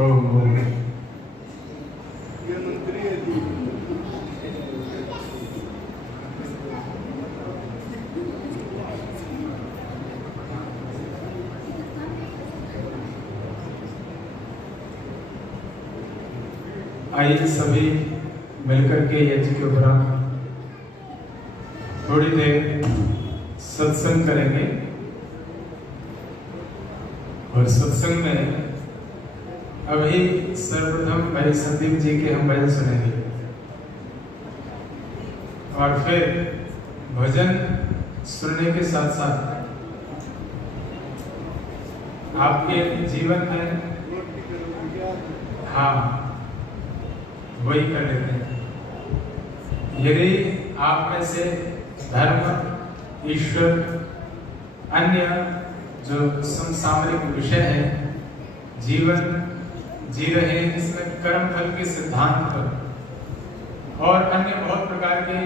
ओम। आइए सभी मिलकर के यज्ञ के उपरांत थोड़ी देर सत्संग करेंगे और सत्संग में अभी सर्वप्रथम भाई संदीप जी के हम भजन सुनेंगे और फिर भजन सुनने के साथ साथ आपके जीवन में हाँ वही कर लेते हैं। यदि आप में से धर्म, ईश्वर, अन्य जो समसामयिक विषय है, जीवन जी रहे हैं जिसमें कर्म फल के सिद्धांत पर और अन्य बहुत प्रकार के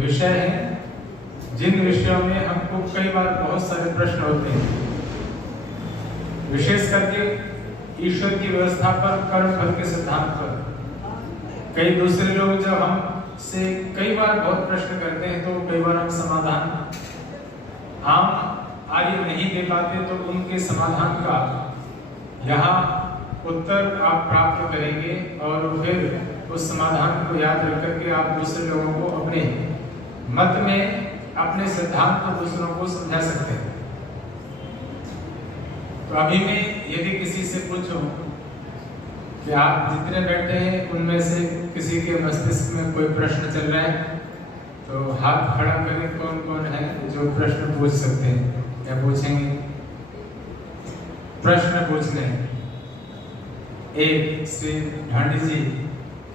विषय हैं जिन विषयों में हमको कई बार बहुत सारे प्रश्न होते हैं, विशेष करके ईश्वर की व्यवस्था पर, कर्म फल के सिद्धांत पर। कई दूसरे लोग जब हमसे कई बार बहुत प्रश्न करते हैं तो कई बार हम समाधान आम आर्य नहीं दे पाते, तो उनके समाधान का यहाँ उत्तर आप प्राप्त करेंगे और फिर उस समाधान को याद रख करके आप दूसरे लोगों को अपने मत में, अपने सिद्धांत को दूसरों को समझा सकते हैं। तो अभी मैं यदि किसी से पूछूं कि आप जितने बैठे हैं उनमें से किसी के मस्तिष्क में कोई प्रश्न चल रहा है तो हाथ खड़ा करें, कौन कौन है जो प्रश्न पूछ सकते हैं या पूछेंगे? प्रश्न पूछने एक श्री ढांडी जी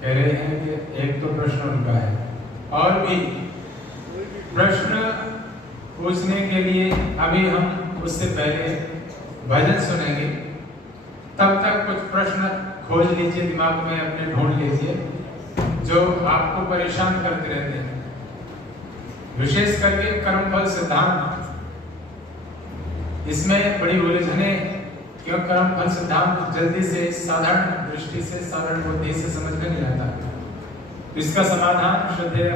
कह रहे हैं कि एक तो प्रश्न उनका है, और भी प्रश्न पूछने के लिए अभी हम उससे पहले भजन सुनेंगे। तब तक कुछ प्रश्न खोज लीजिए, दिमाग में अपने ढूंढ लीजिए जो आपको परेशान करते रहते हैं, विशेष करके कर्मफल सिद्धांत। इसमें बड़ी उलझने, क्यों कर्मफल सिद्धांत जल्दी से साधारण दृष्टि से, साधारण बुद्धि से समझ में नहीं आता। इसका समाधान श्रद्धेय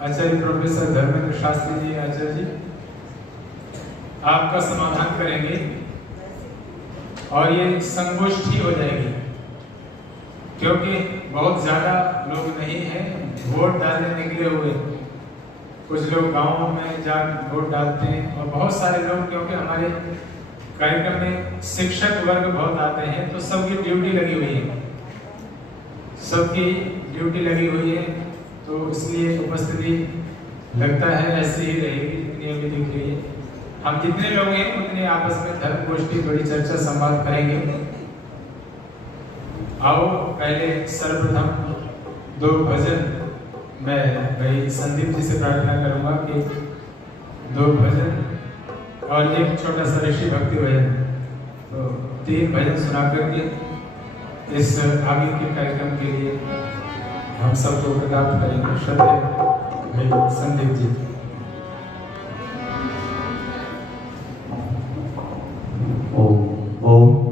आचार्य प्रोफेसर धर्मेंद्र शास्त्री जी, आचार्य जी आपका समाधान करेंगे और ये संगोष्ठी हो जाएगी, क्योंकि बहुत ज्यादा लोग नहीं हैं वोट डालने निकले हुए। कुछ लोग गांवों में जा वोट डालते हैं और बहुत सारे लोग, क्योंकि हमारे कार्यक्रम में शिक्षक वर्ग बहुत आते हैं तो सबकी ड्यूटी लगी हुई है, सबकी ड्यूटी लगी हुई है, तो इसलिए उपस्थिति लगता है ऐसी ही रहेगी जितनी अभी दिख रही है। हम जितने लोग हैं उतने आपस में धर्म गोष्ठी, बड़ी चर्चा संवाद करेंगे। आओ पहले सर्वप्रथम दो भजन मैं भाई संदीप जी से प्रार्थना करूंगा कि दो भजन और एक छोटा सा ऋषि भक्ति भजन, तो 3 भजन सुना करके इस आगे के कार्यक्रम के लिए हम सबको प्रदान करेंगे। श्रद्धेय भाई संदीप जी। ओम।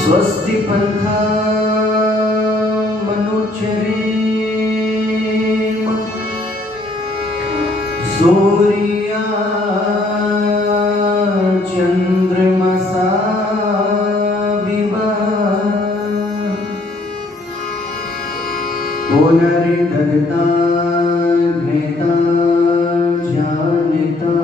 स्वस्ति पंथा मनुचरेम सूर्या चंद्रमसा विवा पुनरिदग्धा घृता जानिता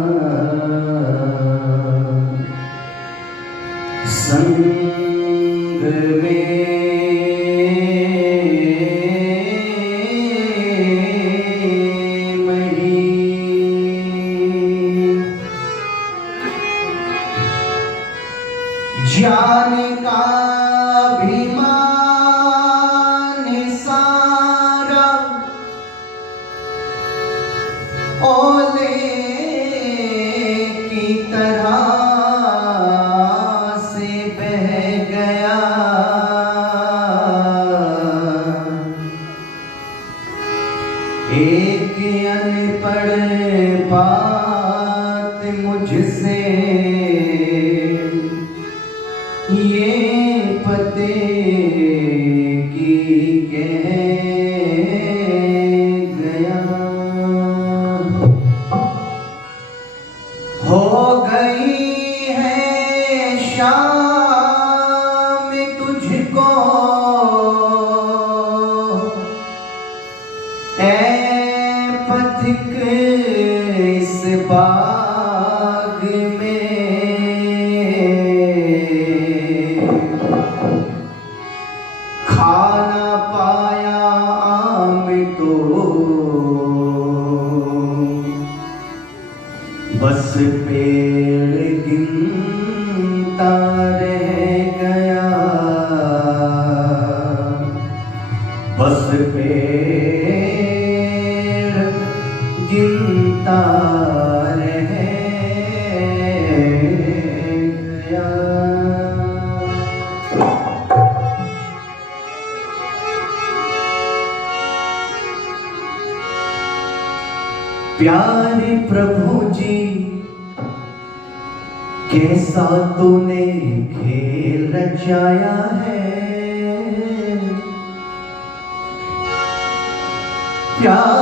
ज्ञान का अभिमान सारा ओले की तरह से बह गया। एक अनपढ़ बात मुझसे ये पते की कह गया। हो गई है शाम तुझको ऐ पथिक इस बाग में। खाना पाया आम तो बस पेड़ गिनता रह गया। बस पेड़ गिनता रह गया। प्यारे प्रभु जी कैसा तूने खेल रचाया है। प्यारे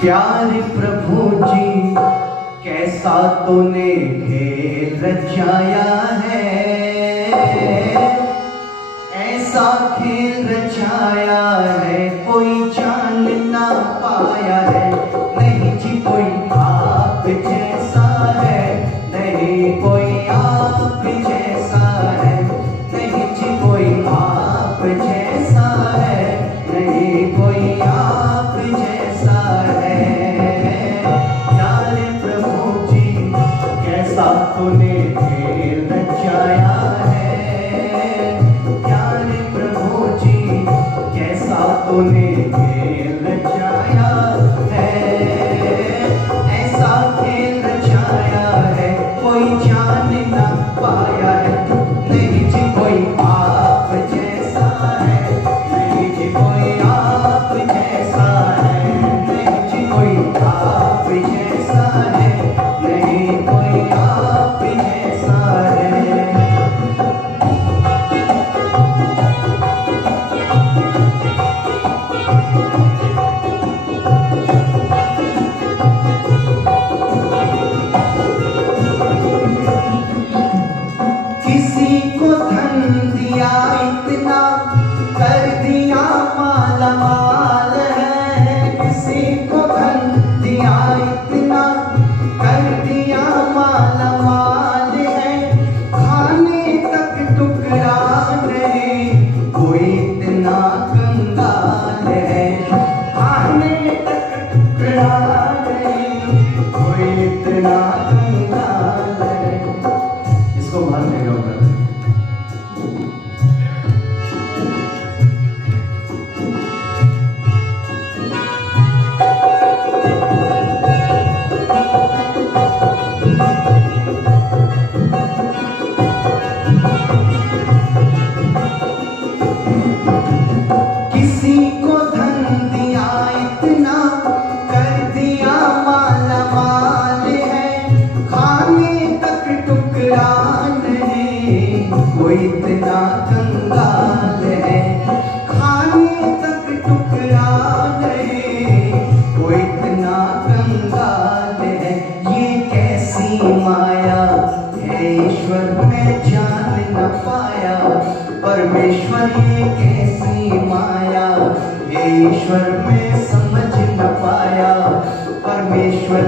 प्यारे प्रभु जी कैसा तूने खेल रचाया है। ऐसा खेल रचाया है कोई जान ना पाया है। नहीं जी कोई आप जैसा है, नहीं कोई आप जैसा है, नहीं जी कोई आप जैसा है, नहीं कोई आप जैसा है। प्यारे प्रभु जी कैसा तूने खेल रचाया है। प्यारे प्रभु जी कैसा तूने खेल रचाया है। ऐसा खेल रचाया है कोई जान ना पाया है। नहीं जी कोई आप जैसा है, नहीं जी कोई आप जैसा है, नहीं जी कोई आप जैसा है, नहीं कोई आप जैसा है। इतना कंगाल है, खाने तक टुकरा गए, वो इतना कंगाल है। ये कैसी माया है ईश्वर, मैं जान न पाया। परमेश्वर ये कैसी माया है ईश्वर, मैं समझ न पाया। परमेश्वर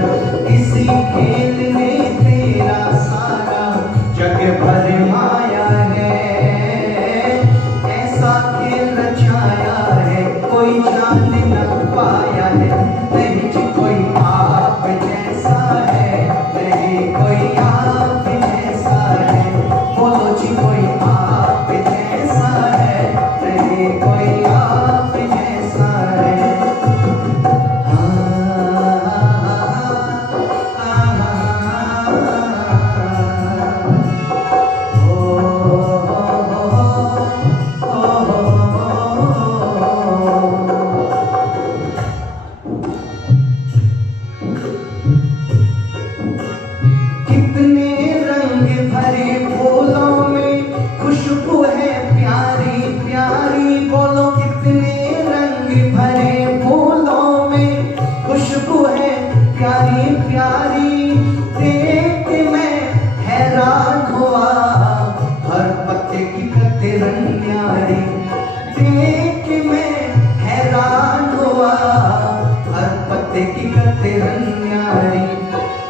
इसी खेल में तेरा सारा जग भर माया है। ऐसा खेल रचाया है कोई जान न पाया है। नहीं जी कोई आप जैसा है, नहीं कोई आप जैसा है। बोलो जी कोई आप जैसा है, नहीं कोई आप जैसा है। कितने रंग भरे फूलों में खुशबू है प्यारी प्यारी। बोलो कितने रंग भरे फूलों में खुशबू है प्यारी प्यारी। देख के मैं हैरान हुआ, हर पत्ते की कतरन न्यारी। देख के मैं हैरान हुआ, हर पत्ते की कतरन न्यारी।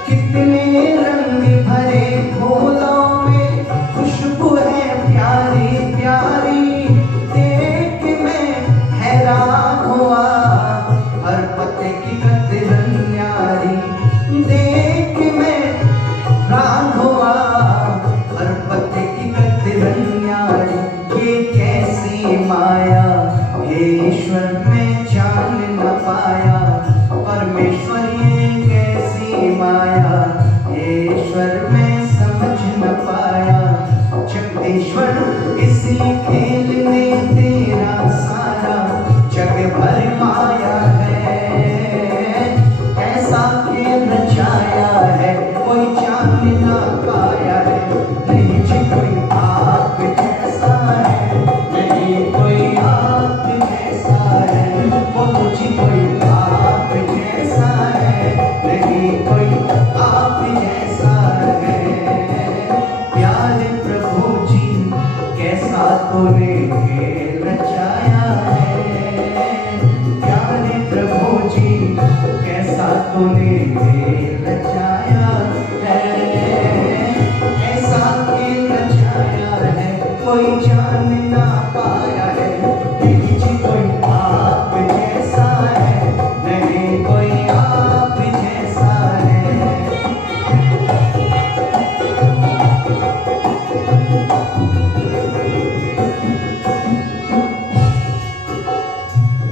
कितने रंग भरे फूलों में खुशबू है प्यारी प्यारी। देख के मैं हैरान हुआ, हर पत्ते की कतरन न्यारी। देख के मैं हैरान हुआ, हर पत्ते की कतरन न्यारी। ये कैसी माया हे ईश्वर, मैं जान न पाया। परमेश्वर ये कैसी माया ईश्वर, मैं समझ न पाया। जगदीश्वर इसी खेल में तेरा सारा जग भर माया है। ऐसा खेल रचाया है कोई जान न पाया है। नहीं जी कोई आप जैसा है, नहीं कोई आप जैसा है। बोलो जी कोई आप जैसा है, नहीं कोई आप जैसा है। प्यारे प्रभु जी कैसा तूने खेल रचाया है। प्यारे प्रभु जी कैसा तूने खेल रचाया है। ऐसा खेल रचाया है कोई जान ना पाया है। नहीं जी कोई आप जैसा है, नहीं कोई आप जैसा है।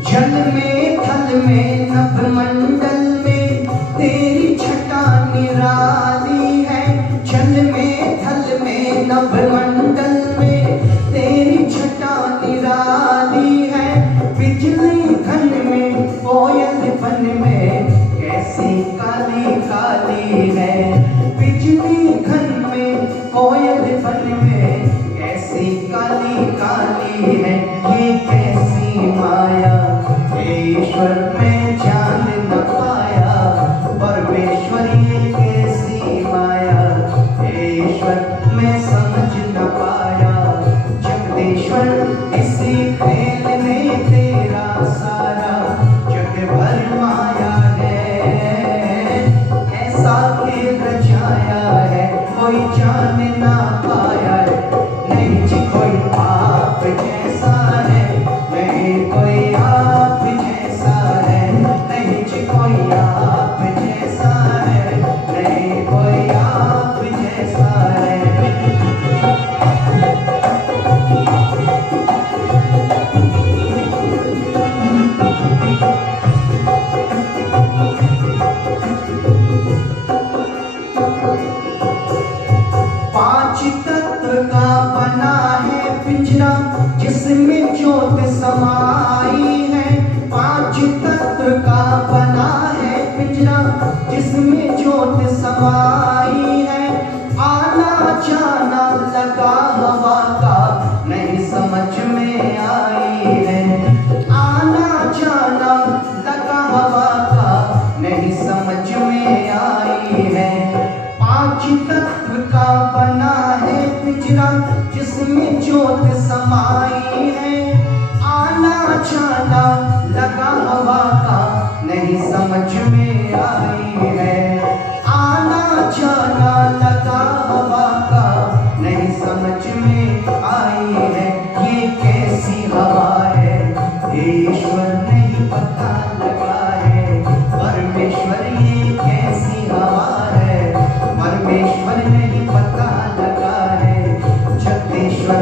जल में थल में नभ मंडल में तेरी छटा निराली है। जल में थल में नभ मंडल में तेरी छटा निराली है। बिजली घन में कोयल बन में कैसी काली काली है। बिजली घन में कोयल बन में कैसी काली काली है। ये कैसी माया ईश्वर, मैं जान न पाया। परमेश्वर ये कैसी माया ईश्वर, मैं समझ न पाया। जगदीश्वर इसी खेल में तेरा सारा जग भर माया है। ऐसा खेल रचाया है कोई जान ना पाया है। नहीं जी कोई आप जैसा है, नहीं कोई आप जैसा है। नहीं जी कोई आप जैसा है, नहीं कोई आप जैसा है। पांच तत्व का बना है पिंजरा जिसमें ज्योत समाई है। पांच तत्व का बना है पिंजरा जिसमें ज्योत समाई है। आना जाना लगा हवा का में समाई है, आना जाना लगा हवा का नहीं समझ में आई है, आना जाना लगा हवा का नहीं समझ में आई है। ये कैसी हवा है ईश्वर नहीं पता लगा है, परमेश्वर ये कैसी हवा है परमेश्वर नहीं पता लगा है। जगदीश्वर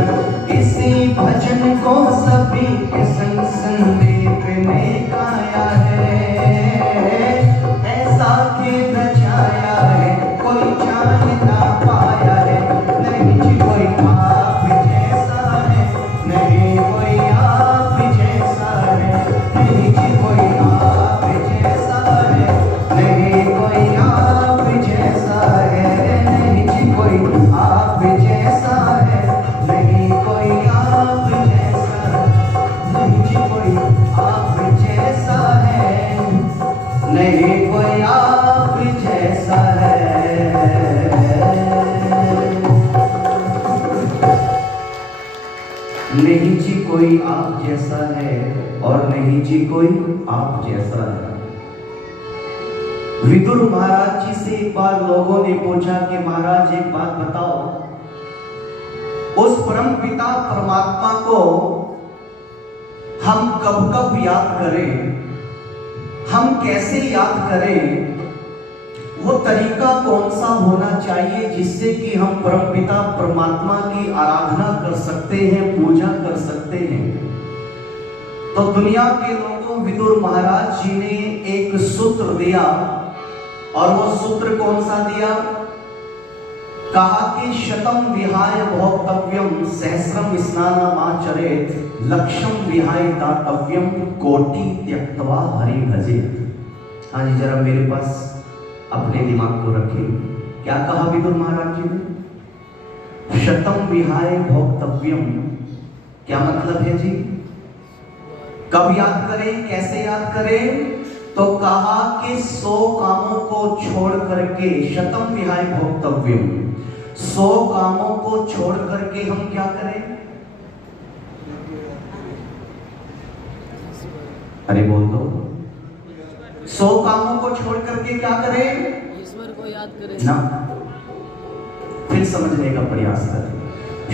इसी भजन को सभी के संग संदीप ने गाया है, ऐसा खेल रचाया है कोई जान ना पाया है, नहीं जी कोई आप जैसा है, नहीं कोई आप जैसा है, नहीं जी कोई आप जैसा है, नहीं कोई आप जैसा है, नहीं जी कोई आप जैसा है, नहीं कोई आप जैसा है, नहीं जी कोई आप जैसा है, नहीं कोई आप जैसा है। नहीं जी कोई आप जैसा है और नहीं जी कोई आप जैसा है। विदुर महाराज जी से एक बार लोगों ने पूछा कि महाराज एक बात बताओ, उस परम पिता परमात्मा को हम कब कब याद करें, हम कैसे याद करें, वो तरीका कौन सा होना चाहिए जिससे कि हम परमपिता परमात्मा की आराधना कर सकते हैं, पूजा कर सकते हैं। तो दुनिया के लोगों विदुर महाराज जी ने एक सूत्र दिया, और वो सूत्र कौन सा दिया? कहा कि शतम विहाय भोक्तव्यम सहस्रम स्नानमाचरेत, लक्षम विहाय दातव्यम कोटि त्यक्त्वा हरि भजेत। हाँ जी, जरा मेरे पास अपने दिमाग को रखें। क्या कहा विदुर महाराज जी ने? शतम विहाय भोक्तव्यम, क्या मतलब है जी? कब याद करें, कैसे याद करें? तो कहा कि 100 कामों को छोड़ करके, शतम विहाय भोक्तव्यम, 100 कामों को छोड़ करके हम क्या करें? अरे बोल दो। 100 कामों को छोड़ करके क्या करें? ईश्वर को याद करें ना, फिर समझने का प्रयास करें।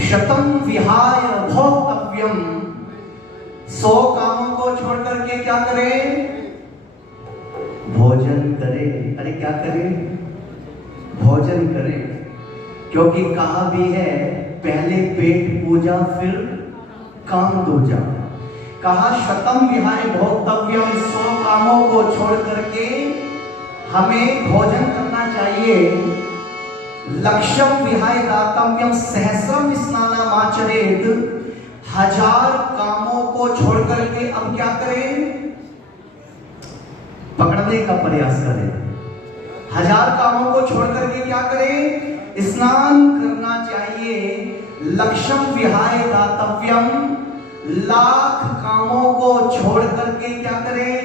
शतम विहाय भोक्तव्यम, 100 कामों को छोड़ करके क्या करें? भोजन करें। अरे क्या करें? भोजन करें, क्योंकि कहा भी है पहले पेट पूजा फिर काम दूजा। कहा शतम विहाय भोक्तव्यम, 100 कामों को छोड़ करके हमें भोजन करना चाहिए। लक्षम विहाय दातव्यम सहस्रम स्नानमाचरेत, 1000 कामों को छोड़ करके अब क्या करें? पकड़ने का प्रयास करें। 1000 कामों को छोड़ करके क्या करें? स्नान करना चाहिए। लक्षम विहाय दातव्यम, 1,00,000 कामों को छोड़ करके क्या करें?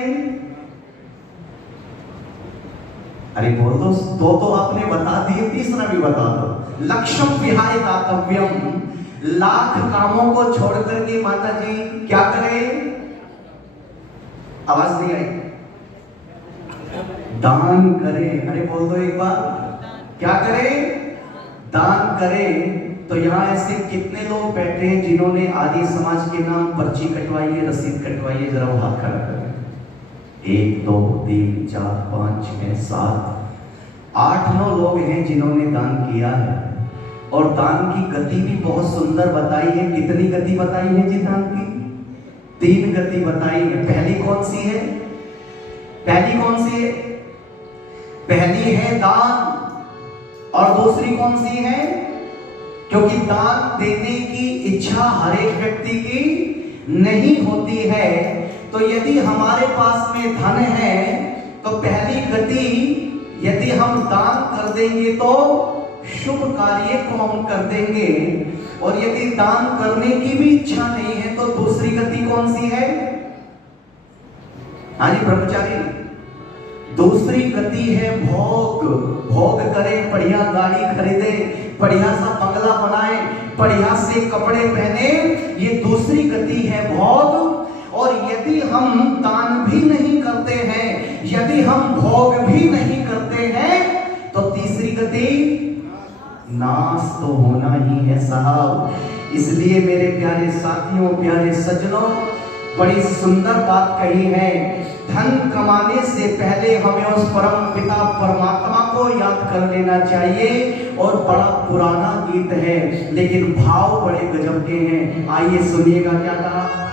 अरे बोल दो, दो तो आपने बता दिए, तीसरा भी बता दो। लक्षम विहाय दातव्यम, 1,00,000 कामों को छोड़ करके माता जी क्या करें? आवाज नहीं आई। दान करें। अरे बोल दो एक बार, क्या करें? दान करें। तो यहाँ ऐसे कितने लोग बैठे हैं जिन्होंने आदि समाज के नाम पर्ची कटवाई है, रसीद कटवाई है? जरा वो हाथ खड़ा करें। 1 2 3 4 5 6 7 8 9 लोग हैं जिन्होंने दान किया है, और दान की गति भी बहुत सुंदर बताई है। कितनी गति बताई है जी दान की? 3 गति बताई है। पहली कौन सी है? पहली कौन सी है? पहली है दान, और दूसरी कौन सी है? क्योंकि दान देने की इच्छा हर एक व्यक्ति की नहीं होती है, तो यदि हमारे पास में धन है तो पहली गति, यदि हम दान कर देंगे तो शुभ कार्य को हम कर देंगे, और यदि दान करने की भी इच्छा नहीं है तो दूसरी गति कौन सी है? हाँ जी ब्रह्मचारी, दूसरी गति है भोग। भोग करें, बढ़िया गाड़ी खरीदे, बढ़िया सा बंगला बनाए, बढ़िया से कपड़े पहने, ये दूसरी गति है भोग। और यदि हम दान भी नहीं करते हैं, यदि हम भोग भी नहीं करते हैं, तो तीसरी गति नाश तो होना ही है साहब। इसलिए मेरे प्यारे साथियों, प्यारे सज्जनों, बड़ी सुंदर बात कही है। धन कमाने से पहले हमें उस परम पिता परमात्मा को याद कर लेना चाहिए। और बड़ा पुराना गीत है, लेकिन भाव बड़े गजब के हैं। आइए सुनिएगा क्या कहा।